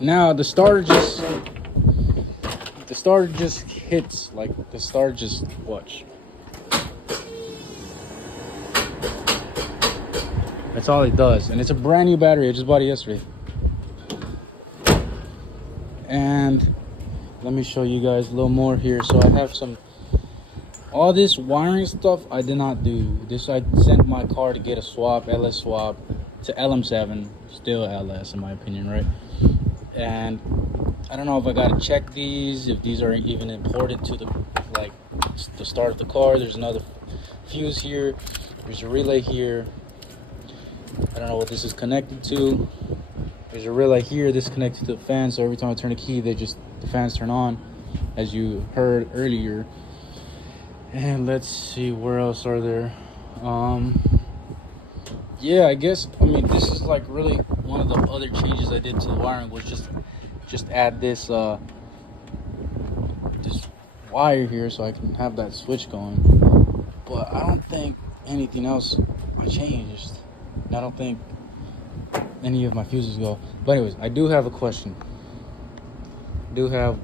Now the starter just hits, like the starter just watch. That's all it does, and it's a brand new battery. I just bought it yesterday. And let me show you guys a little more here. So I have all this wiring stuff I did not do. This, I sent my car to get a swap, LS swap, to LM7, still LS in my opinion, right? And I don't know if I gotta check these, if these are even imported to the start of the car. There's another fuse here. There's a relay here. I don't know what this is connected to. There's a relay here. This is connected to the fan, so every time I turn the key, the fans turn on, as you heard earlier. And let's see, where else are there? Yeah, I guess, I mean, this is like really one of the other changes I did to the wiring was just add this this wire here so I can have that switch going. But I don't think anything else I changed. And I don't think any of my fuses go. But anyways, I do have a question. I do have